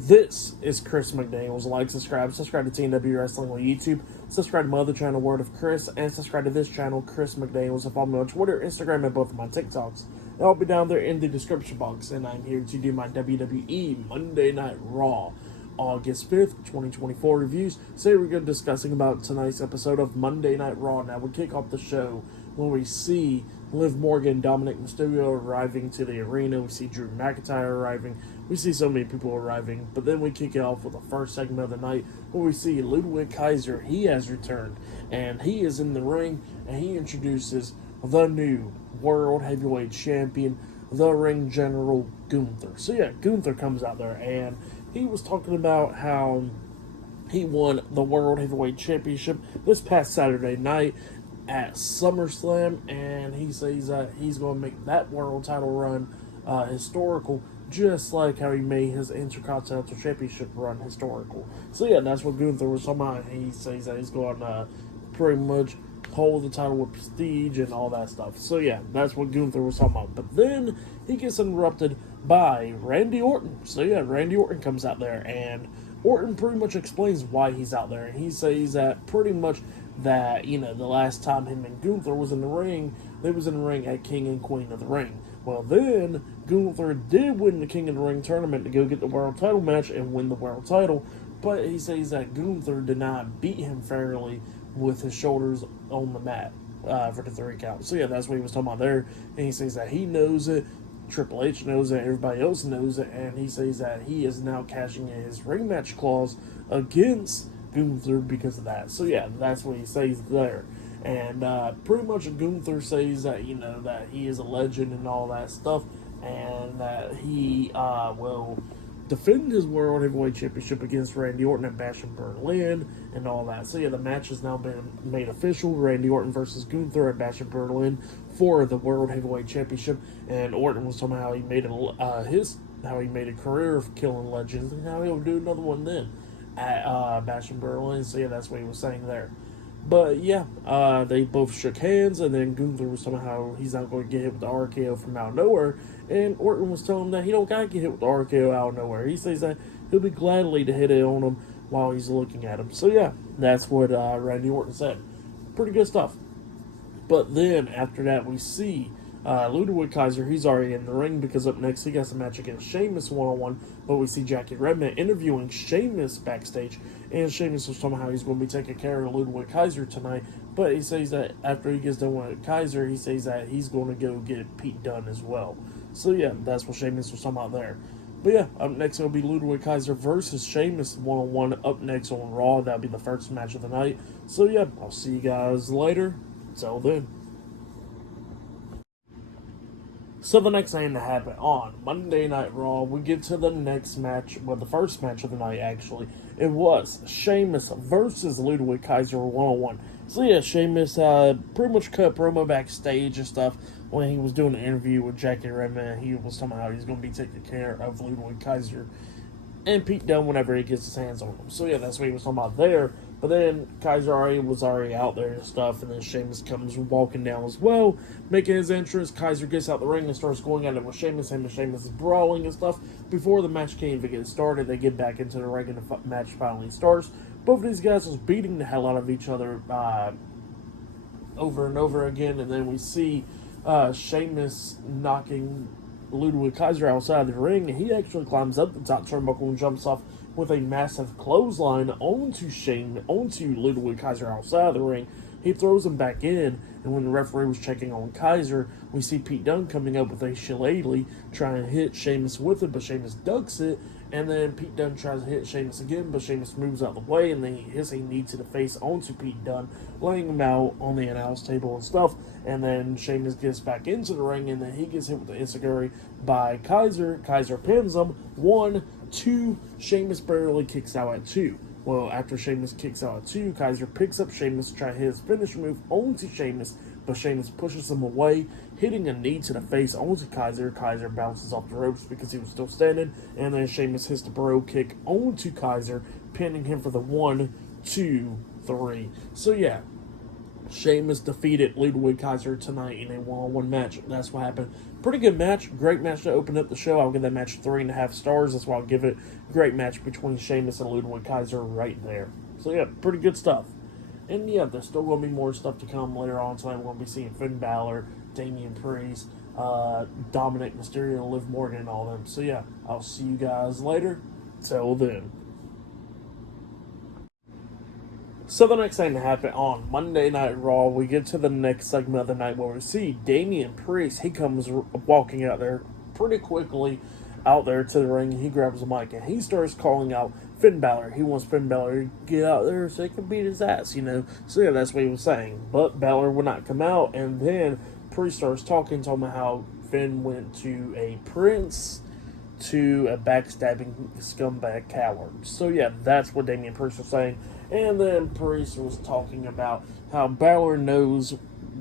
This is Chris McDaniels. Like, subscribe to TNW Wrestling on YouTube. Subscribe to my other channel, Word of Chris, and subscribe to this channel, Chris McDaniels. And follow me on Twitter, Instagram, and both of my TikToks. They'll be down there in the description box. And I'm here to do my WWE Monday Night Raw, August 5th, 2024 reviews. Today we're going to be discussing about tonight's episode of Monday Night Raw. Now we kick off the show when we see Liv Morgan and Dominic Mysterio arriving to the arena. We see Drew McIntyre arriving. We see so many people arriving. But then we kick it off with the first segment of the night where we see Ludwig Kaiser. He has returned. And he is in the ring. And he introduces the new World Heavyweight Champion, the Ring General Gunther. So yeah, Gunther comes out there. And he was talking about how he won the World Heavyweight Championship this past Saturday night at SummerSlam, and he says that he's going to make that world title run historical, just like how he made his Intercontinental Championship run historical. So yeah, that's what Gunther was talking about. He says that he's going to pretty much hold the title with prestige and all that stuff. So yeah, that's what Gunther was talking about. But then he gets interrupted by Randy Orton. So yeah, Randy Orton comes out there, and Orton pretty much explains why he's out there. And he says that pretty much that, you know, the last time him and Gunther was in the ring, they was in the ring at King and Queen of the Ring. Well, then Gunther did win the King of the Ring tournament to go get the world title match and win the world title, but he says that Gunther did not beat him fairly with his shoulders on the mat for the 3 count. So yeah, that's what he was talking about there, and he says that he knows it, Triple H knows it, everybody else knows it, and he says that he is now cashing in his rematch clause against Gunther because of that. So yeah, that's what he says there. And pretty much Gunther says that, you know, that he is a legend and all that stuff, and that he will defend his World Heavyweight Championship against Randy Orton at Bash in Berlin and all that. So yeah, the match has now been made official. Randy Orton versus Gunther at Bash in Berlin for the World Heavyweight Championship. And Orton was talking about how he made a career of killing legends, and how he'll do another one then at Bash in Berlin. So yeah, that's what he was saying there. But yeah, they both shook hands, and then Gunther was talking how he's not going to get hit with the RKO from out of nowhere, and Orton was telling him that he don't got to get hit with the RKO out of nowhere. He says that he'll be gladly to hit it on him while he's looking at him. So yeah, that's what Randy Orton said. Pretty good stuff. But then after that, we see Ludwig Kaiser. He's already in the ring because up next he got a match against Sheamus one-on-one. But we see Jackie Redman interviewing Sheamus backstage, and Sheamus was talking about how he's going to be taking care of Ludwig Kaiser tonight. But he says that after he gets done with Kaiser, he says that he's going to go get Pete Dunne as well. So yeah, that's what Sheamus was talking about there. But yeah, up next it'll be Ludwig Kaiser versus Sheamus one-on-one up next on Raw. That'll be the first match of the night. So yeah, I'll see you guys later. Until then. So the next thing to happen on Monday Night Raw, we get to the next match, well, the first match of the night, actually. It was Sheamus versus Ludwig Kaiser one-on-one. So yeah, Sheamus pretty much cut promo backstage and stuff when he was doing an interview with Jackie Redman. He was talking about how he's going to be taking care of Ludwig Kaiser and Pete Dunne whenever he gets his hands on him. So yeah, that's what he was talking about there. But then Kaiser was already out there and stuff, and then Sheamus comes walking down as well, making his entrance. Kaiser gets out the ring and starts going at it with Sheamus. Him and Sheamus is brawling and stuff. Before the match can even get started, they get back into the ring and the match finally starts. Both of these guys was beating the hell out of each other over and over again, and then we see Sheamus knocking Ludwig Kaiser outside the ring, and he actually climbs up the top turnbuckle and jumps off with a massive clothesline onto Ludwig Kaiser outside the ring. He throws him back in, and when the referee was checking on Kaiser, we see Pete Dunne coming up with a shillelagh, trying to hit Sheamus with it, but Sheamus ducks it, and then Pete Dunne tries to hit Sheamus again, but Sheamus moves out of the way, and then he hits a knee to the face onto Pete Dunne, laying him out on the announce table and stuff, and then Sheamus gets back into the ring, and then he gets hit with the enziguri by Kaiser. Kaiser pins him, 1, 2, Sheamus barely kicks out at 2. Well, after Sheamus kicks out at 2, Kaiser picks up Sheamus to try to hit his finish move onto Sheamus, but Sheamus pushes him away, hitting a knee to the face onto Kaiser. Kaiser bounces off the ropes because he was still standing, and then Sheamus hits the bro kick onto Kaiser, pinning him for the 1, 2, 3. So yeah, Sheamus defeated Ludwig Kaiser tonight in a one-on-one match. That's what happened. Pretty good match. Great match to open up the show. I'll give that match 3.5 stars. That's why I'll give it. Great match between Sheamus and Ludwig Kaiser right there. So, yeah, pretty good stuff. And, yeah, there's still going to be more stuff to come later on tonight. We're going to be seeing Finn Bálor, Damian Priest, Dominic Mysterio, Liv Morgan, and all them. So, yeah, I'll see you guys later. Till then. So the next thing to happen on Monday Night Raw, we get to the next segment of the night where we see Damian Priest. He comes walking out there pretty quickly out there to the ring. He grabs the mic and he starts calling out Finn Bálor. He wants Finn Bálor to get out there so he can beat his ass, you know. So yeah, that's what he was saying. But Bálor would not come out, and then Priest starts talking to him about how Finn went to a prince to a backstabbing scumbag coward. So yeah, that's what Damian Priest was saying. And then Priest was talking about how Bálor knows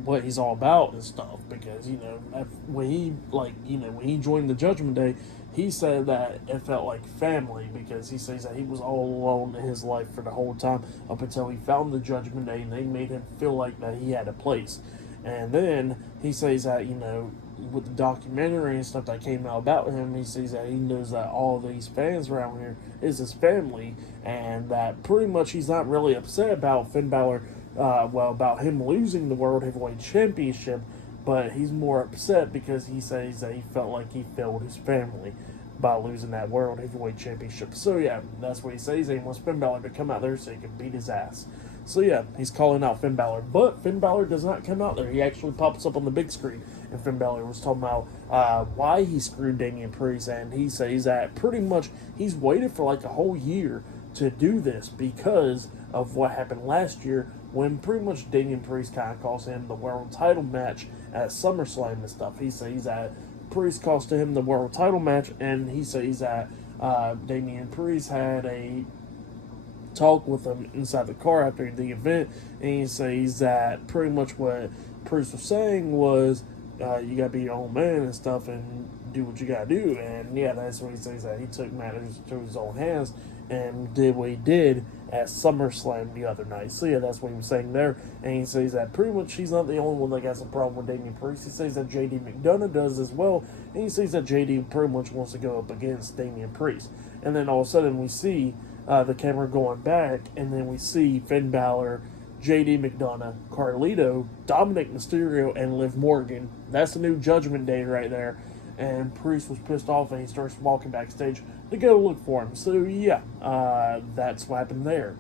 what he's all about and stuff, because, you know, when he joined the Judgment Day, he said that it felt like family, because he says that he was all alone in his life for the whole time up until he found the Judgment Day, and they made him feel like that he had a place. And then he says that, you know, with the documentary and stuff that came out about him, he says that he knows that all these fans around here is his family, and that pretty much he's not really upset about Finn Bálor, about him losing the World Heavyweight Championship, but he's more upset because he says that he felt like he failed his family by losing that World Heavyweight Championship. So yeah, that's what he says. He wants Finn Bálor to come out there so he can beat his ass. So yeah, he's calling out Finn Bálor, but Finn Bálor does not come out there. He actually pops up on the big screen, and Finn Bálor was talking about why he screwed Damian Priest, and he says that pretty much he's waited for like a whole year to do this because of what happened last year when pretty much Damian Priest kind of cost him the world title match at SummerSlam and stuff. He says that Priest cost him the world title match, and he says that Damian Priest had a talk with him inside the car after the event, and he says that pretty much what Priest was saying was you gotta be your own man and stuff and do what you gotta do. And yeah, that's what he says, that he took matters to his own hands and did what he did at SummerSlam the other night. So yeah, that's what he was saying there. And he says that pretty much he's not the only one that got some problem with Damian Priest. He says that JD McDonough does as well, and he says that JD pretty much wants to go up against Damian Priest. And then all of a sudden we see the camera going back, and then we see Finn Bálor, JD McDonough, Carlito, Dominic Mysterio, and Liv Morgan. That's the new Judgment Day right there. And Priest was pissed off, and he starts walking backstage to go look for him. So yeah, that's what happened there.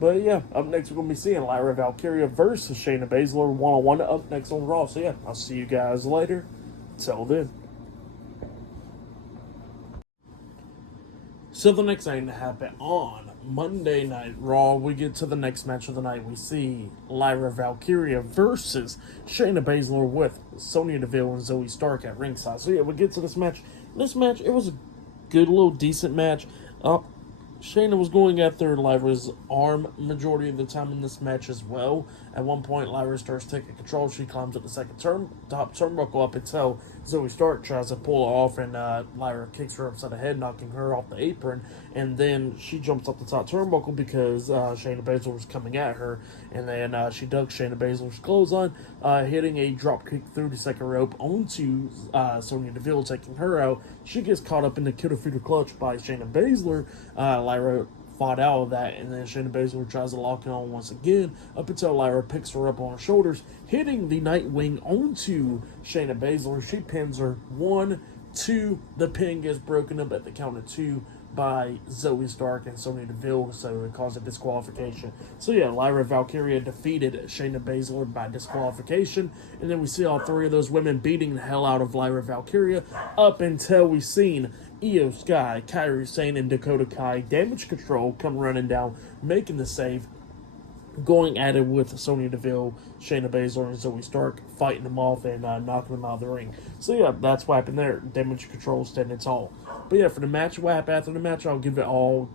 But yeah, up next we're going to be seeing Lyra Valkyria versus Shayna Baszler one-on-one up next on Raw. So yeah, I'll see you guys later. Till then. So the next thing to happen on Monday Night Raw, we get to the next match of the night. We see Lyra Valkyria versus Shayna Baszler with Sonya Deville and Zoe Stark at ringside. So yeah, we get to this match. This match, it was a good little decent match. Shayna was going after Lyra's arm majority of the time in this match as well. At one point, Lyra starts taking control. She climbs up the top turnbuckle up until Zoe Stark tries to pull her off, and Lyra kicks her upside the head, knocking her off the apron. And then she jumps up the top turnbuckle because Shayna Baszler was coming at her. And then she ducks Shayna Baszler's clothesline, hitting a drop kick through the second rope onto Sonya Deville, taking her out. She gets caught up in the killer feeder clutch by Shayna Baszler. Lyra fought out of that, and then Shayna Baszler tries to lock it on once again, up until Lyra picks her up on her shoulders, hitting the Nightwing onto Shayna Baszler. She pins her. 1, 2. The pin gets broken up at the count of 2 by Zoe Stark and Sonya Deville, so it caused a disqualification. So yeah, Lyra Valkyria defeated Shayna Baszler by disqualification, and then we see all three of those women beating the hell out of Lyra Valkyria up until we seen Io Sky, Kairi Sane, and Dakota Kai, Damage Control, come running down, making the save, going at it with Sonya Deville, Shayna Baszler, and Zoe Stark, fighting them off and knocking them out of the ring. So yeah, that's what happened there. Damage Control standing tall. But yeah, for the match, what happened after the match, I'll give it all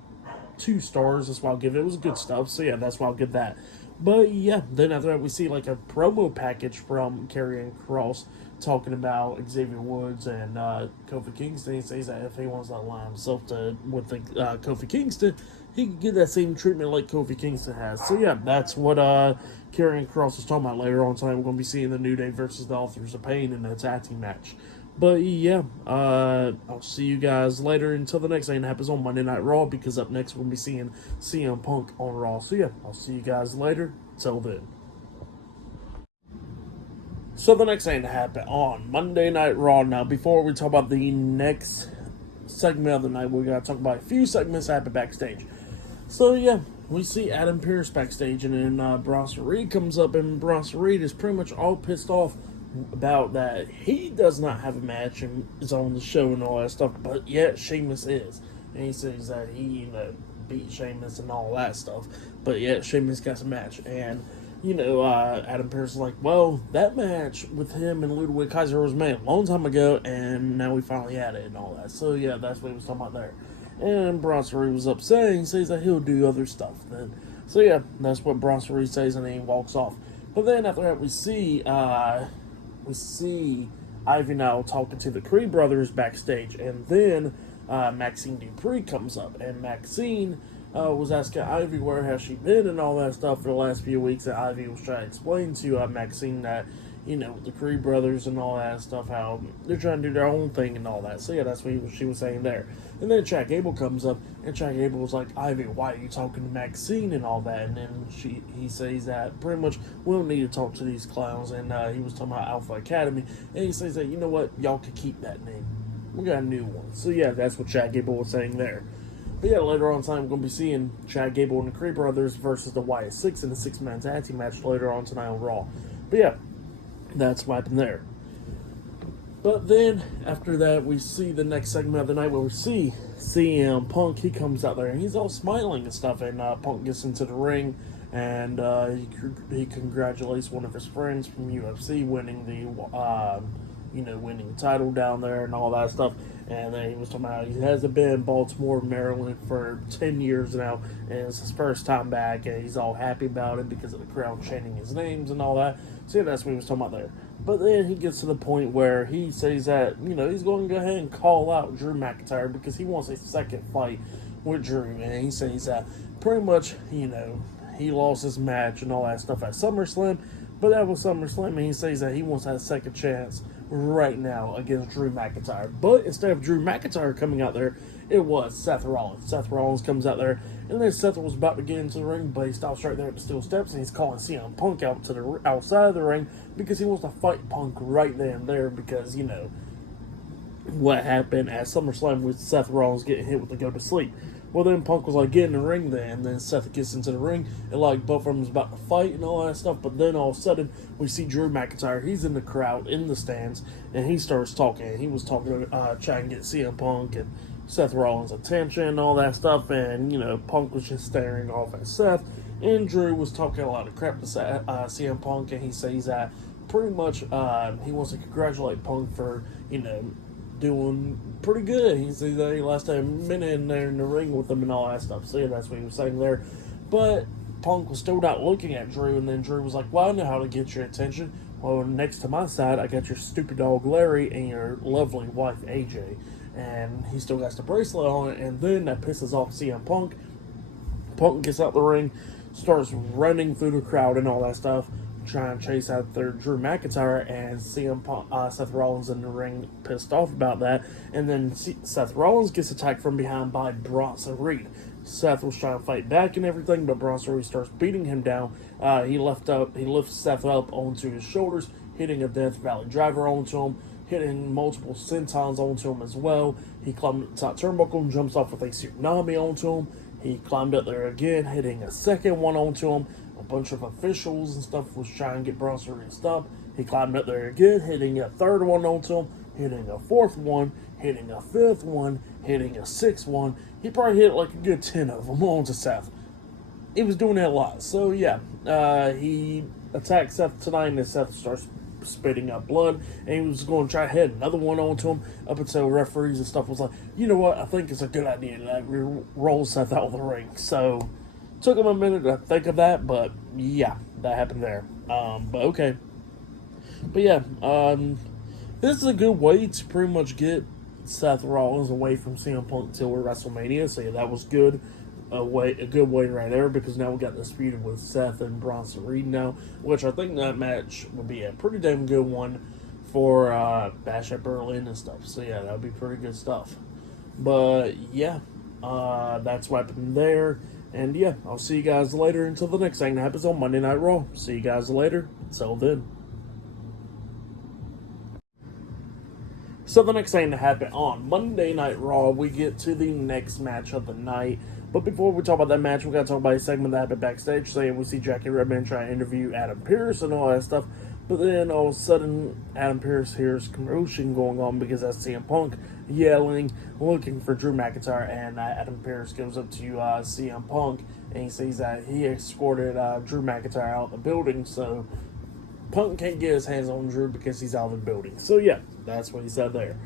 2 stars. That's why I'll give it. It was good stuff. So yeah, that's why I'll give that. But yeah, then after that we see like a promo package from Karrion Kross talking about Xavier Woods and Kofi Kingston. He says that if he wants to align himself with Kofi Kingston, he can get that same treatment like Kofi Kingston has. So yeah, that's what Karrion Kross is talking about later on tonight. We're going to be seeing the New Day versus the Authors of Pain in a tag team match. But yeah, I'll see you guys later. Until the next thing that happens on Monday Night Raw, because up next we'll be seeing CM Punk on Raw. So yeah, I'll see you guys later. Till then. So the next thing to happen on Monday Night Raw. Now, before we talk about the next segment of the night, we're going to talk about a few segments that happen backstage. So yeah, we see Adam Pearce backstage, and then Bronson Reed comes up, and Bronson Reed is pretty much all pissed off about that he does not have a match and is on the show and all that stuff, but yet Sheamus is. And he says that he, beat Sheamus and all that stuff, but yet Sheamus got a match. And, Adam Pearce is like, well, that match with him and Ludwig Kaiser was made a long time ago, and now we finally had it and all that. So yeah, that's what he was talking about there. And Bronson Reed was upset. He says that he'll do other stuff then. So yeah, that's what Bronson Reed says, and then he walks off. But then after that, we see Ivy now talking to the Creed brothers backstage, and then Maxine Dupree comes up, and Maxine was asking Ivy where has she been and all that stuff for the last few weeks, and Ivy was trying to explain to Maxine that, with the Creed brothers and all that stuff, how they're trying to do their own thing and all that. So yeah, that's what she was saying there. And then Chad Gable comes up, and Chad Gable was like, Ivy, why are you talking to Maxine and all that? And then he says that pretty much we don't need to talk to these clowns. And he was talking about Alpha Academy, and he says that, you know what, y'all can keep that name. We got a new one. So yeah, that's what Chad Gable was saying there. But yeah, later on tonight, we're going to be seeing Chad Gable and the Creed brothers versus the Wyatt Six in a 6-man tag team match later on tonight on Raw. But yeah, that's what happened there. But then, after that, we see the next segment of the night where we see CM Punk. He comes out there, and he's all smiling and stuff, and Punk gets into the ring, and he congratulates one of his friends from UFC winning winning the title down there and all that stuff. And then he was talking about he hasn't been in Baltimore, Maryland for 10 years now, and it's his first time back, and he's all happy about it because of the crowd chanting his names and all that. So yeah, that's what he was talking about there. But then he gets to the point where he says that, he's going to go ahead and call out Drew McIntyre because he wants a second fight with Drew. And he says that pretty much, he lost his match and all that stuff at SummerSlam, but that was SummerSlam, and he says that he wants that second chance right now against Drew McIntyre. But instead of Drew McIntyre coming out there, it was Seth Rollins. Seth Rollins comes out there, and then Seth was about to get into the ring, but he stops right there at the steel steps, and he's calling CM Punk out to the outside of the ring because he wants to fight Punk right then and there because, what happened at SummerSlam with Seth Rollins getting hit with the go to sleep. Well, then Punk was like, get in the ring then, and then Seth gets into the ring, and like both of them is about to fight and all that stuff, but then all of a sudden, we see Drew McIntyre, he's in the crowd, in the stands, and he starts talking. He was talking, trying to get CM Punk and Seth Rollins' attention and all that stuff, and, Punk was just staring off at Seth, and Drew was talking a lot of crap to CM Punk, and he says that pretty much he wants to congratulate Punk for, doing pretty good. He says that he lasted a minute in there in the ring with him and all that stuff. So yeah, that's what he was saying there. But Punk was still not looking at Drew, and then Drew was like, well, I know how to get your attention. Well, next to my side, I got your stupid dog Larry and your lovely wife AJ. And he still got the bracelet on it, and then that pisses off CM Punk. Punk gets out the ring, starts running through the crowd and all that stuff, trying to chase after Drew McIntyre, and CM Punk, Seth Rollins in the ring, pissed off about that. And then Seth Rollins gets attacked from behind by Bronson Reed. Seth was trying to fight back and everything, but Bronson Reed starts beating him down. He lifts Seth up onto his shoulders, hitting a Death Valley driver onto him, hitting multiple sentons onto him as well. He climbed up the top turnbuckle and jumps off with a tsunami onto him. He climbed up there again, hitting a second one onto him. A bunch of officials and stuff was trying to get Bronson Reed to stop. He climbed up there again, hitting a third one onto him, hitting a fourth one, hitting a fifth one, hitting a sixth one. He probably hit like a good 10 of them onto Seth. He was doing that a lot. So yeah, he attacked Seth tonight, and then Seth starts spitting up blood, and he was going to try to hit another one onto him up until referees and stuff was like, you know what, I think it's a good idea that we roll Seth out of the ring. So Took him a minute to think of that, but yeah, that happened there. But okay. But yeah, this is a good way to pretty much get Seth Rollins away from CM Punk till WrestleMania. So yeah, that was good. A good way right there, because now we got this feud with Seth and Bronson Reed now, which I think that match would be a pretty damn good one for Bash at Berlin and stuff. So yeah, that would be pretty good stuff. But yeah, that's what happened there. And yeah, I'll see you guys later until the next thing that happens on Monday Night Raw. See you guys later. Until then. So the next thing to happen on Monday Night Raw, we get to the next match of the night. But before we talk about that match, we got to talk about a segment that happened backstage. So we see Jackie Redman trying to interview Adam Pearce and all that stuff. But then all of a sudden, Adam Pearce hears commotion going on because that's CM Punk yelling, looking for Drew McIntyre. And Adam Pearce goes up to CM Punk and he sees that he escorted Drew McIntyre out of the building. So Punk can't get his hands on Drew because he's out of the building. So yeah, that's what he said there.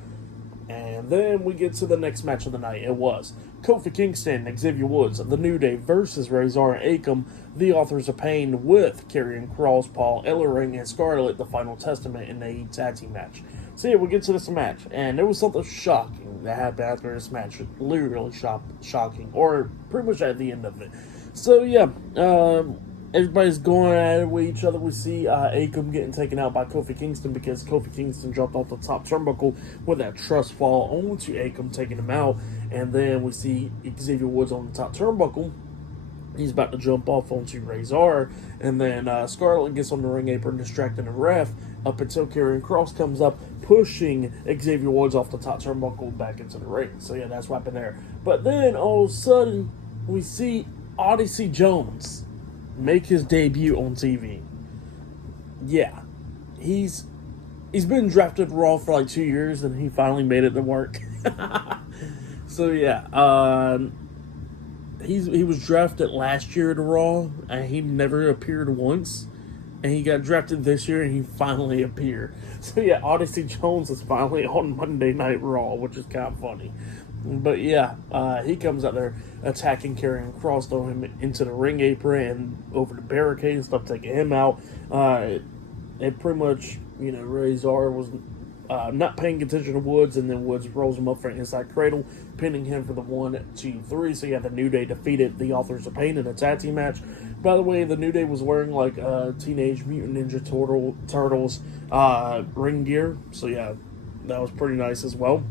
And then we get to the next match of the night. It was Kofi Kingston, Xavier Woods, The New Day versus Razor and Akam, the Authors of Pain, with Karrion Kross, Paul Ellering, and Scarlett, the Final Testament, in a tag team match. So yeah, we get to this match, and there was something shocking that happened after this match. Literally shocking, or pretty much at the end of it. So yeah, everybody's going at it with each other. We see Akam getting taken out by Kofi Kingston because Kofi Kingston jumped off the top turnbuckle with that trust fall onto Akam, taking him out. And then we see Xavier Woods on the top turnbuckle. He's about to jump off onto Razor. And then Scarlett gets on the ring apron, distracting the ref, up until Karrion Kross comes up, pushing Xavier Woods off the top turnbuckle back into the ring. So yeah, that's what happened there. But then all of a sudden, we see Odyssey Jones make his debut on TV. Yeah, he's been drafted Raw for like 2 years, and he finally made it to work. So yeah, he was drafted last year to Raw, and he never appeared once. And he got drafted this year, and he finally appeared. So yeah, Odyssey Jones is finally on Monday Night Raw, which is kind of funny. But yeah, he comes out there attacking Karrion Kross, throwing him into the ring apron and over the barricade and stuff, taking him out. It pretty much, Razor was not paying attention to Woods, and then Woods rolls him up for an inside cradle, pinning him for the 1, 2, 3. So yeah, the New Day defeated the Authors of Pain in a tag team match. By the way, the New Day was wearing like Teenage Mutant Ninja Turtles ring gear. So yeah, that was pretty nice as well.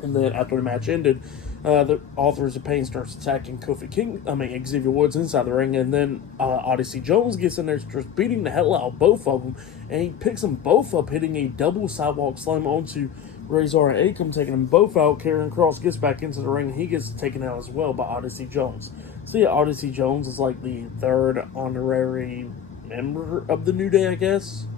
And then after the match ended, the Authors of Pain starts attacking Xavier Woods inside the ring, and then Odyssey Jones gets in there, starts beating the hell out of both of them, and he picks them both up, hitting a double sidewalk slam onto Razor and Akam, taking them both out. Karrion Kross gets back into the ring, and he gets taken out as well by Odyssey Jones. So yeah, Odyssey Jones is like the third honorary member of the New Day, I guess,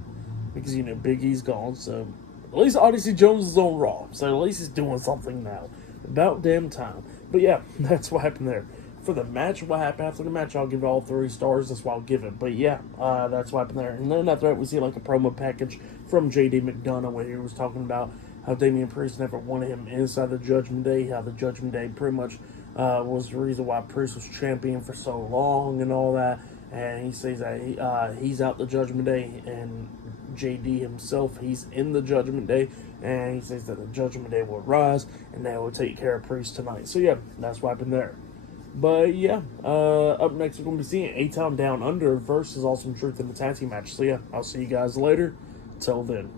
because Big E's gone, so at least Odyssey Jones is on Raw, so at least he's doing something now. About damn time. But yeah, that's what happened there. For the match, what happened after the match, I'll give it all 3 stars. That's what I'll give it. But yeah, that's what happened there. And then after that, we see like a promo package from JD McDonough where he was talking about how Damian Priest never wanted him inside the Judgment Day, how the Judgment Day pretty much was the reason why Priest was champion for so long and all that. And he says that he's out the Judgment Day, and JD himself, he's in the Judgment Day, and he says that the Judgment Day will rise, and they will take care of Priest tonight. So yeah, that's what happened there. But yeah, up next we're going to be seeing A-Town Down Under versus Awesome Truth in the tag team match. So yeah, I'll see you guys later. Till then.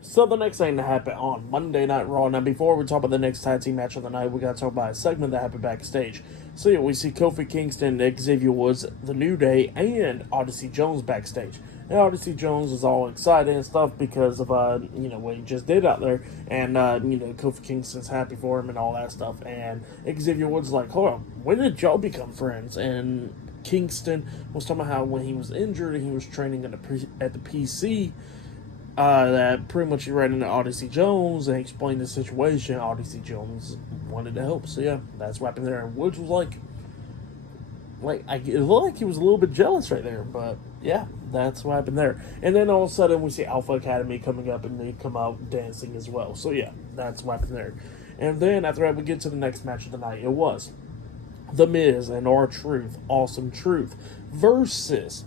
So the next thing to happen on Monday Night Raw. Now before we talk about the next tag team match of the night, we got to talk about a segment that happened backstage. So yeah, we see Kofi Kingston, Xavier Woods, The New Day, and Odyssey Jones backstage. And Odyssey Jones is all excited and stuff because of what he just did out there, and Kofi Kingston's happy for him and all that stuff. And Xavier Woods is like, hold on, when did y'all become friends? And Kingston was talking about how when he was injured and he was training at the PC. That pretty much he ran into Odyssey Jones and explained the situation. Odyssey Jones wanted to help, so yeah, that's what happened there. And Woods was like it looked like he was a little bit jealous right there, but yeah, that's what happened there. And then all of a sudden we see Alpha Academy coming up, and they come out dancing as well. So yeah, that's what happened there. And then after that we get to the next match of the night. It was The Miz and R-Truth, Awesome Truth, versus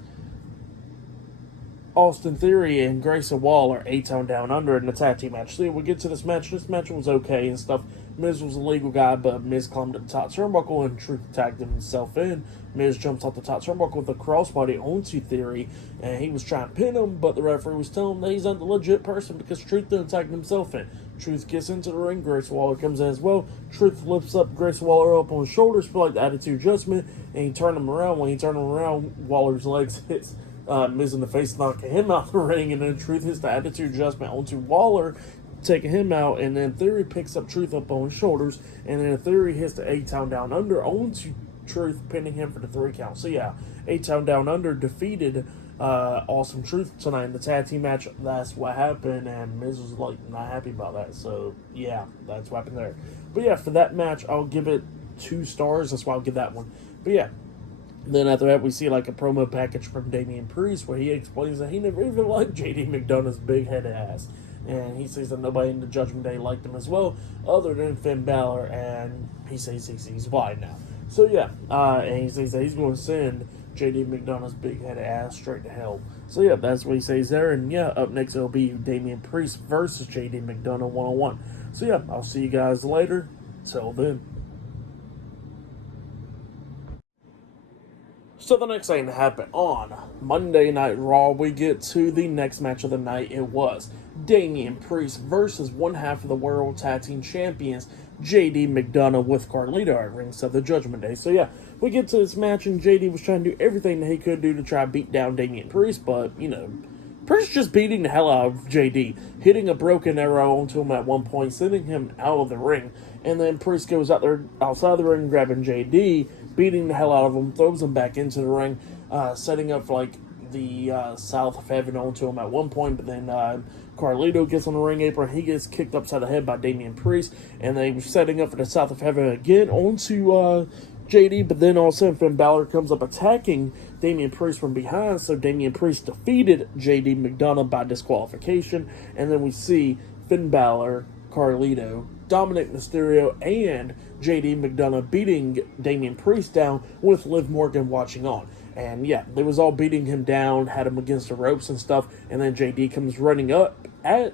Austin Theory and Grayson Waller, A-Town Down Under in the tag team match. So we get to this match. This match was okay and stuff. Miz was a legal guy, but Miz climbed at the top turnbuckle and Truth tagged himself in. Miz jumps off the top turnbuckle with a crossbody onto Theory, and he was trying to pin him, but the referee was telling him that he's not the legit person because Truth didn't tag himself in. Truth gets into the ring. Grayson Waller comes in as well. Truth lifts up Grayson Waller up on his shoulders for like the attitude adjustment, and he turned him around. When he turned him around, Waller's legs hits Miz in the face, knocking him out of the ring, and then Truth hits the attitude adjustment onto Waller, taking him out, and then Theory picks up Truth up on his shoulders, and then Theory hits the A-Town Down Under onto Truth, pinning him for the 3 count. So yeah, A-Town Down Under defeated Awesome Truth tonight in the tag team match. That's what happened, and Miz was like not happy about that. So yeah, that's what happened there. But yeah, for that match, I'll give it 2 stars. That's why I'll give that one. But yeah. Then after that, we see like a promo package from Damian Priest where he explains that he never even liked JD McDonough's big-headed ass. And he says that nobody in the Judgment Day liked him as well, other than Finn Bálor, and he says he's why now. So yeah, and he says that he's going to send JD McDonough's big-headed ass straight to hell. So yeah, that's what he says there. And yeah, up next it'll be Damian Priest versus JD McDonough one-on-one. So yeah, I'll see you guys later. Till then. So the next thing that happened on Monday Night Raw, we get to the next match of the night. It was Damian Priest versus one half of the World Tag Team Champions, JD McDonough, with Carlito at ringside the Judgment Day. So yeah, we get to this match, and JD was trying to do everything that he could do to try to beat down Damian Priest, but, you know, Priest just beating the hell out of JD, hitting a broken arrow onto him at one point, sending him out of the ring, and then Priest goes out there outside the ring, grabbing JD, beating the hell out of him, throws him back into the ring, setting up like the South of Heaven onto him at one point, but then Carlito gets on the ring apron, he gets kicked upside the head by Damian Priest, and they were setting up for the South of Heaven again onto JD, but then all of a sudden Finn Bálor comes up attacking Damian Priest from behind, so Damian Priest defeated JD McDonough by disqualification, and then we see Finn Bálor, Carlito, Dominic Mysterio, and JD McDonough beating Damian Priest down with Liv Morgan watching on. And yeah, they was all beating him down, had him against the ropes and stuff, and then JD comes running up at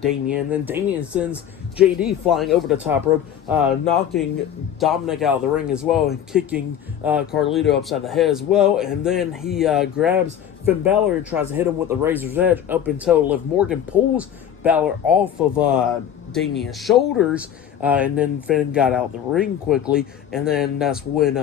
Damian, and then Damian sends JD flying over the top rope, knocking Dominic out of the ring as well, and kicking Carlito upside the head as well, and then he grabs Finn Bálor and tries to hit him with the Razor's Edge up until Liv Morgan pulls Bálor off of Damian's shoulders, and then Finn got out the ring quickly, and then that's when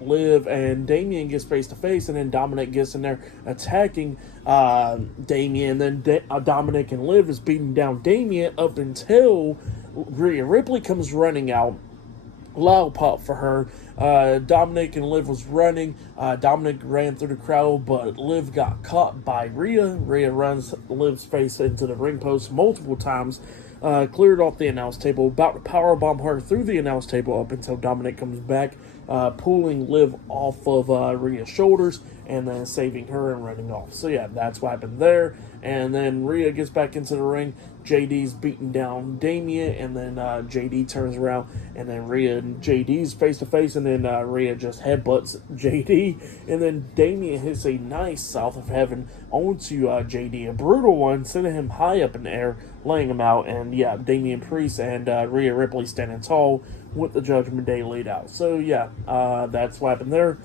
Liv and Damian gets face to face, and then Dominic gets in there attacking Damian, and then Dominic and Liv is beating down Damian up until Rhea Ripley comes running out. Loud pop for her. Dominic and Liv was running. Dominic ran through the crowd, but Liv got caught by Rhea. Rhea runs Liv's face into the ring post multiple times. Cleared off the announce table, about to powerbomb her through the announce table up until Dominic comes back, pulling Liv off of Rhea's shoulders, and then saving her and running off. So yeah, that's what happened there. And then Rhea gets back into the ring. JD's beating down Damian, and then JD turns around, and then Rhea and JD's face to face, and then Rhea just headbutts JD, and then Damian hits a nice South of Heaven onto JD, a brutal one, sending him high up in the air, laying him out, and yeah, Damian Priest and Rhea Ripley standing tall with the Judgment Day laid out. So yeah, that's what happened there.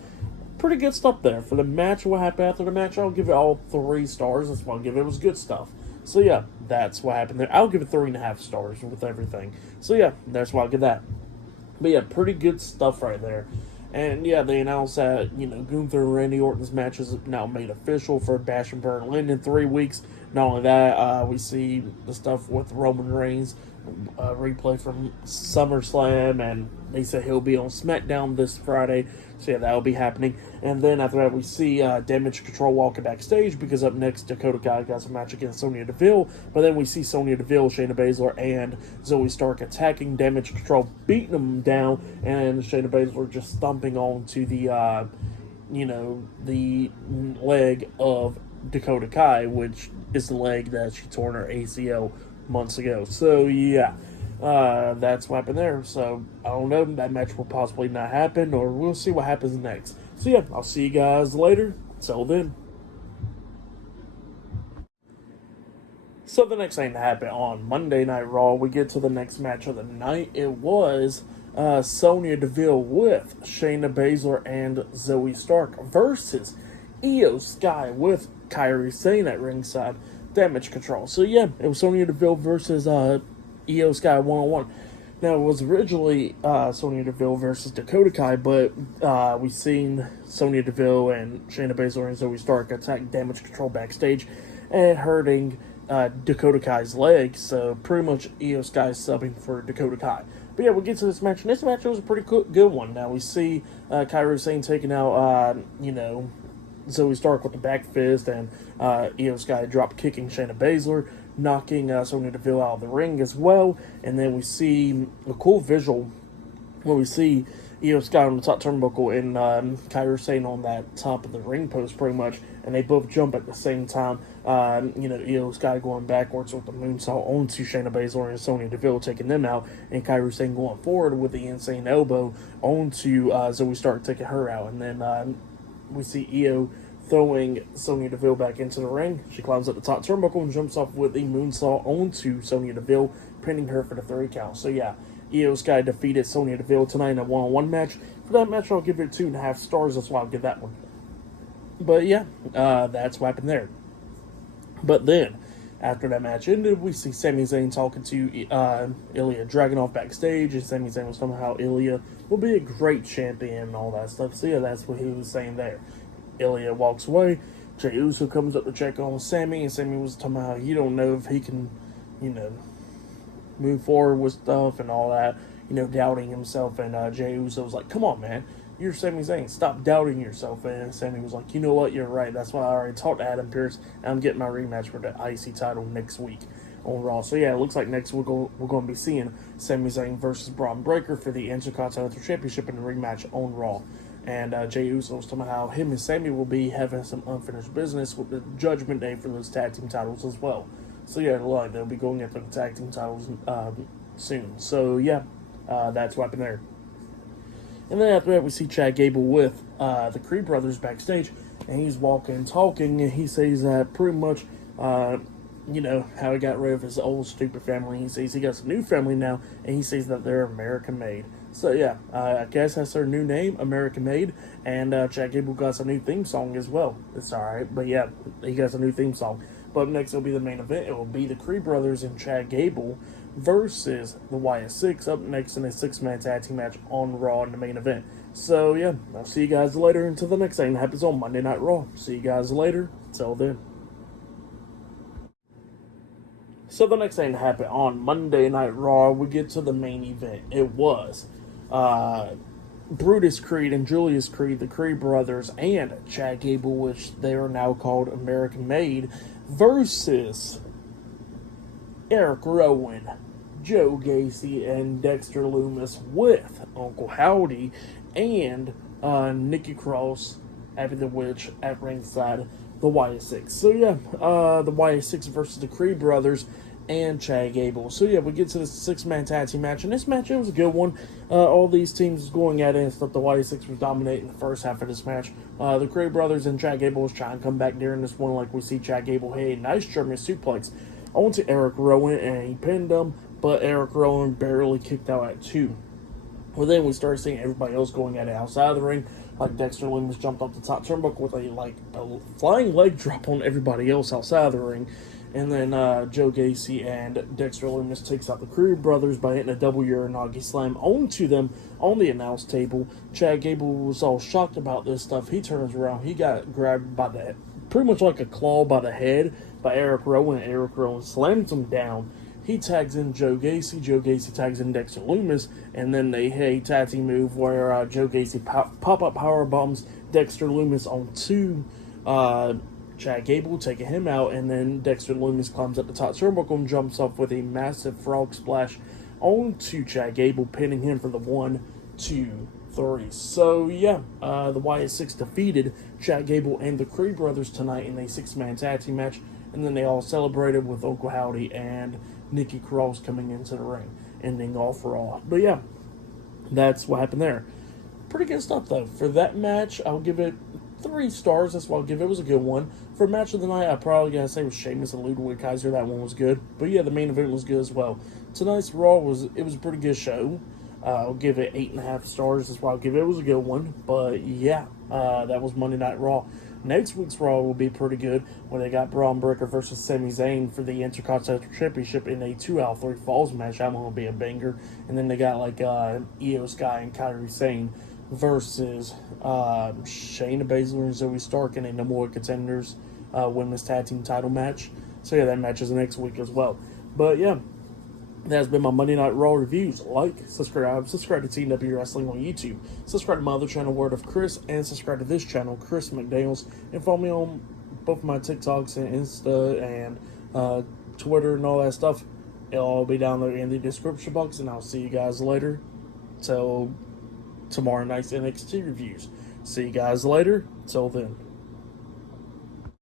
Pretty good stuff there. For the match, what happened after the match, I'll give it all 3 stars. That's what I'll give it. It was good stuff. So yeah, that's what happened there. I'll give it 3.5 stars with everything. So yeah, that's why I'll give that. But yeah, pretty good stuff right there. And yeah, they announced that, you know, Gunther and Randy Orton's match is now made official for Bash in Berlin in 3 weeks. Not only that, we see the stuff with Roman Reigns, replay from SummerSlam, and they said he'll be on SmackDown this Friday. So yeah, that'll be happening. And then after that, we see Damage Control walking backstage, because up next, Dakota Kai got some match against Sonya Deville. But then we see Sonya Deville, Shayna Baszler, and Zoe Stark attacking Damage Control, beating them down, and Shayna Baszler just stomping onto the, the leg of Dakota Kai, which is the leg that she tore her ACL months ago. So yeah, that's what happened there. So I don't know. That match will possibly not happen, or we'll see what happens next. So yeah, I'll see you guys later. Till then. So the next thing that happened on Monday Night Raw, we get to the next match of the night. It was Sonya Deville with Shayna Baszler and Zoe Stark versus Io Sky with Kairi Sane at ringside. Damage Control. So yeah, it was Sonya Deville versus Io Sky 1-on-1. Now, it was originally Sonya Deville versus Dakota Kai, but we've seen Sonya Deville and Shayna Baszler and Zoe Stark attack Damage Control backstage and hurting Dakota Kai's leg. So pretty much Io Sky subbing for Dakota Kai. But yeah, we'll get to this match. And this match was a pretty good one. Now, we see Kairi Sane taking out, Zoe Stark with the back fist, and Io Sky drop kicking Shayna Baszler, knocking Sonya Deville out of the ring as well. And then we see a cool visual where we see Io Sky on the top turnbuckle and Kairi Sane on that top of the ring post pretty much, and they both jump at the same time. Io Sky going backwards with the moonsault onto Shayna Baszler and Sonya Deville, taking them out, and Kairi Sane going forward with the insane elbow onto Zoe Stark, taking her out. And then we see Io throwing Sonya Deville back into the ring. She climbs up the top turnbuckle and jumps off with the moonsault onto Sonya Deville, pinning her for the 3 count. So yeah, Io Sky defeated Sonya Deville tonight in a 1-on-1 match. For that match, I'll give it 2.5 stars. That's why I'll give that one. But yeah, that's what happened there. But then, after that match ended, we see Sami Zayn talking to Ilya Dragunov backstage, and Sami Zayn was talking about how Ilya will be a great champion and all that stuff. So yeah, that's what he was saying there. Ilya walks away. Jey Uso comes up to check on Sami, and Sami was talking about how you don't know if he can, move forward with stuff and all that, doubting himself. And Jey Uso was like, come on, man. You're Sami Zayn. Stop doubting yourself. And Sami was like, you know what? You're right. That's why I already talked to Adam Pearce, and I'm getting my rematch for the IC title next week on Raw. So yeah, it looks like next week we're going to be seeing Sami Zayn versus Braun Breaker for the Intercontinental Championship in the rematch on Raw. And Jey Uso was talking about how him and Sami will be having some unfinished business with the Judgment Day for those tag team titles as well. So yeah, like they'll be going after the tag team titles soon. So yeah, that's what happened there. And then after that, we see Chad Gable with the Creed brothers backstage, and he's walking and talking, and he says that pretty much, how he got rid of his old stupid family. He says he got some new family now, and he says that they're American made. So yeah, I guess that's their new name, American Made, and Chad Gable got a new theme song as well. It's alright, but yeah, he got a new theme song. But next will be the main event. It will be the Creed brothers and Chad Gable versus the Wyatt Six up next in a 6-man tag team match on Raw in the main event. So yeah, I'll see you guys later until the next thing that happens on Monday Night Raw. See you guys later. Till then. So the next thing that happened on Monday Night Raw, we get to the main event. It was Brutus Creed and Julius Creed, the Creed brothers, and Chad Gable, which they are now called American Made, versus Eric Rowan, Joe Gacy, and Dexter Lumis with Uncle Howdy and Nikki Cross, Abby the Witch at ringside, the Wyatt Six. So yeah, the Wyatt Six versus the Creed brothers and Chad Gable. So yeah, we get to the 6-man tag team match, and this match, it was a good one. All these teams going at it and stuff. The Wyatt Six was dominating the first half of this match. The Creed brothers and Chad Gable was trying to come back during this one, like we see Chad Gable hit a nice German suplex onto Eric Rowan, and he pinned him, but Eric Rowan barely kicked out at 2. Well, then we started seeing everybody else going at it outside of the ring, like Dexter Lumis jumped off the top turnbuckle with a flying leg drop on everybody else outside of the ring. And then Joe Gacy and Dexter Lumis takes out the Creed brothers by hitting a double Uranagi slam onto them on the announce table. Chad Gable was all shocked about this stuff. He turns around. He got grabbed by the, pretty much like a claw by the head by Eric Rowan. Eric Rowan slams him down. He tags in Joe Gacy. Joe Gacy tags in Dexter Lumis. And then they hit a tag team move where Joe Gacy pop-up power bombs Dexter Lumis onto Chad Gable, taking him out, and then Dexter Lumis climbs up the top turnbuckle and jumps off with a massive frog splash onto Chad Gable, pinning him for the 1, 2, 3. So yeah, the Wyatt Six defeated Chad Gable and the Creed brothers tonight in a 6-man tag team match, and then they all celebrated with Uncle Howdy and Nikki Cross coming into the ring. ending off Raw. But yeah, that's what happened there. Pretty good stuff though. For that match, I'll give it 3 stars. That's what I'll give it. It was a good one. For match of the night, I probably gotta say was Sheamus and Ludwig Kaiser. That one was good. But yeah, the main event was good as well. Tonight's Raw was a pretty good show. I'll give it 8.5 stars. That's what I'll give it. It was a good one. But yeah, that was Monday Night Raw. Next week's Raw will be pretty good when they got Braun Breaker versus Sami Zayn for the Intercontinental Championship in a 2 out of 3 falls match. That one will be a banger. And then they got like Io Sky and Kairi Sane versus Shayna Baszler and Zoe Stark in a number 1 contenders women's tag team title match. So yeah, that match is next week as well. But yeah, that has been my Monday Night Raw reviews. Like, subscribe to TW Wrestling on YouTube. Subscribe to my other channel, Word of Chris, and subscribe to this channel, Chris McDaniels. And follow me on both my TikToks and Insta and Twitter and all that stuff. It'll all be down there in the description box, and I'll see you guys later. Till tomorrow night's NXT reviews. See you guys later. Till then.